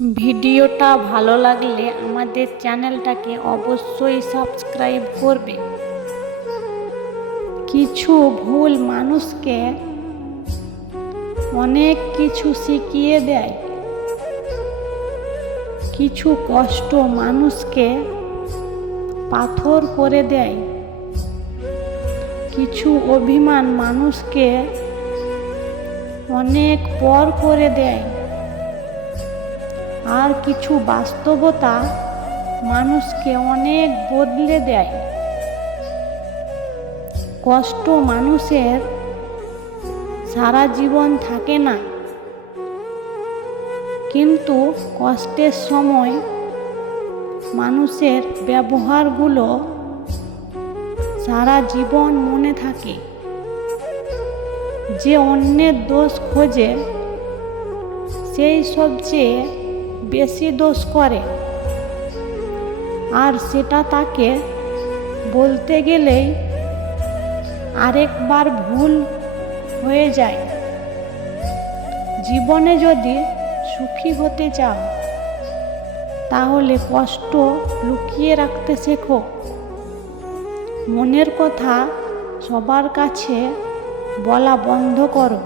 ভিডিওটা ভালো লাগলে আমাদের চ্যানেলটাকে অবশ্যই সাবস্ক্রাইব করবে। কিছু ভুল মানুষকে অনেক কিছু শিখিয়ে দেয়। কিছু কষ্ট মানুষকে পাথর করে দেয়। কিছু অভিমান মানুষকে অনেক পর করে দেয়। আর কিছু বাস্তবতা মানুষকে অনেক বদলে দেয়। কষ্ট মানুষের সারা জীবন থাকে না, কিন্তু কষ্টের সময় মানুষের ব্যবহারগুলো সারা জীবন মনে থাকে। যে অন্যের দোষ খোঁজে সেই সবচেয়ে বেশি দোষ করে, আর সেটা তাকে বলতে গেলেই আরেকবার ভুল হয়ে যায়। জীবনে যদি সুখী হতে চাও তাহলে কষ্ট লুকিয়ে রাখতে শেখো। মনের কথা সবার কাছে বলা বন্ধ করো।